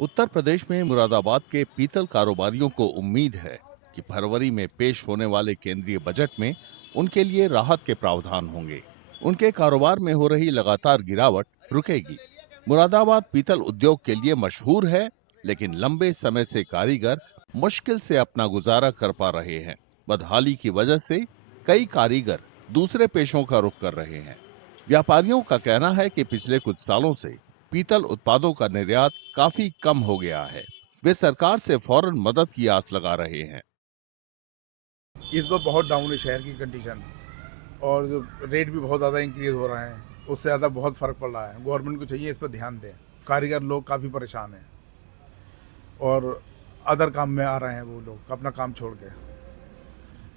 उत्तर प्रदेश में मुरादाबाद के पीतल कारोबारियों को उम्मीद है कि फरवरी में पेश होने वाले केंद्रीय बजट में उनके लिए राहत के प्रावधान होंगे। उनके कारोबार में हो रही लगातार गिरावट रुकेगी। मुरादाबाद पीतल उद्योग के लिए मशहूर है, लेकिन लंबे समय से कारीगर मुश्किल से अपना गुजारा कर पा रहे हैं। बदहाली की वजह से कई कारीगर दूसरे पेशों का रुख कर रहे हैं। व्यापारियों का कहना है कि पिछले कुछ सालों से पीतल उत्पादों का निर्यात काफी कम हो गया है। वे सरकार से फौरन मदद की आस लगा रहे हैं। इस बार बहुत डाउन है शहर की कंडीशन, और जो रेट भी बहुत ज़्यादा इंक्रीज हो रहे हैं, उससे ज़्यादा बहुत फ़र्क पड़ रहा है। गवर्नमेंट को चाहिए इस पर ध्यान दें। कारीगर लोग काफ़ी परेशान हैं और अदर काम में आ रहे हैं वो लोग अपना काम छोड़ के।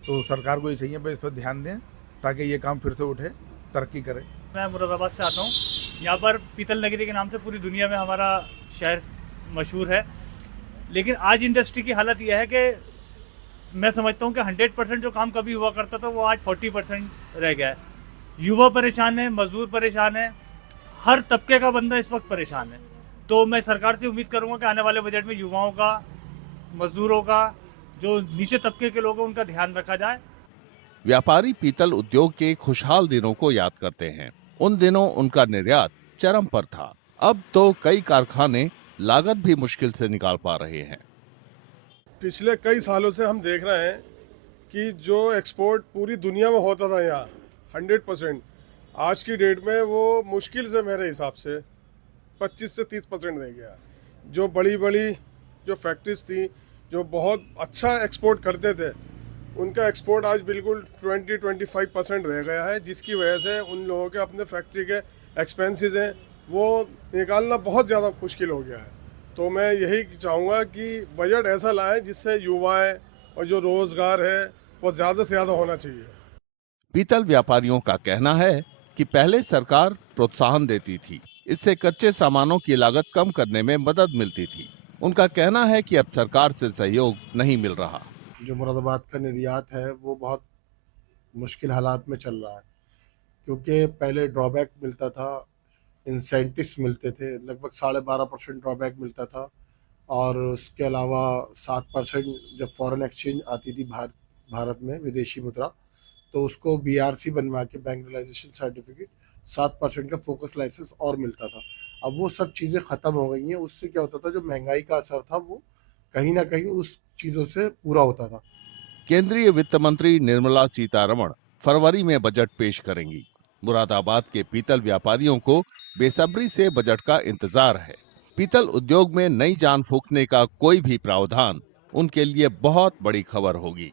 तो सरकार को ये चाहिए भाई इस पर ध्यान दें ताकि ये काम फिर से उठे, तरक्की करे। मैं मुरादाबाद से आता हूँ। यहाँ पर पीतल नगरी के नाम से पूरी दुनिया में हमारा शहर मशहूर है, लेकिन आज इंडस्ट्री की हालत यह है कि मैं समझता हूँ कि 100% जो काम कभी हुआ करता था वो आज 40% रह गया है। युवा परेशान है, मजदूर परेशान है, हर तबके का बंदा इस वक्त परेशान है। तो मैं सरकार से उम्मीद करूँगा कि आने वाले बजट में युवाओं का, मजदूरों का, जो नीचे तबके के लोग हैं उनका ध्यान रखा जाए। व्यापारी पीतल उद्योग के खुशहाल दिनों को याद करते हैं। उन दिनों उनका निर्यात चरम पर था। अब तो कई कारखाने लागत भी मुश्किल से निकाल पा रहे हैं। पिछले कई सालों से हम देख रहे हैं कि जो एक्सपोर्ट पूरी दुनिया में होता था यहाँ 100%, आज की डेट में वो मुश्किल से मेरे हिसाब से 25 से 30% रह गया। जो बड़ी बड़ी जो फैक्ट्रीज थी जो बहुत अच्छा एक्सपोर्ट करते थे, उनका एक्सपोर्ट आज बिल्कुल 20-25% रह गया है, जिसकी वजह से उन लोगों के अपने फैक्ट्री के एक्सपेंसेस हैं वो निकालना बहुत ज़्यादा मुश्किल हो गया है। तो मैं यही चाहूँगा कि बजट ऐसा लाए जिससे युवाएं और जो रोज़गार है वो ज़्यादा से ज़्यादा होना चाहिए। पीतल व्यापारियों का कहना है कि पहले सरकार प्रोत्साहन देती थी, इससे कच्चे सामानों की लागत कम करने में मदद मिलती थी। उनका कहना है कि अब सरकार से सहयोग नहीं मिल रहा। जो मुरादाबाद का निर्यात है वो बहुत मुश्किल हालात में चल रहा है, क्योंकि पहले ड्रॉबैक मिलता था, इंसेंटिव्स मिलते थे, लगभग 12.5% ड्रॉबैक मिलता था, और उसके अलावा 7% जब फॉरेन एक्सचेंज आती थी भारत में विदेशी मुद्रा, तो उसको BRC बनवा के, बैंक रियलाइजेशन सर्टिफिकेट, 7% का फोकस लाइसेंस और मिलता था। अब वो सब चीज़ें ख़त्म हो गई हैं। उससे क्या होता था, जो महंगाई का असर था वो कहीं ना कहीं उस चीज़ों से पूरा होता था। केंद्रीय वित्त मंत्री निर्मला सीतारमण फरवरी में बजट पेश करेंगी। मुरादाबाद के पीतल व्यापारियों को बेसब्री से बजट का इंतजार है। पीतल उद्योग में नई जान फूंकने का कोई भी प्रावधान उनके लिए बहुत बड़ी खबर होगी।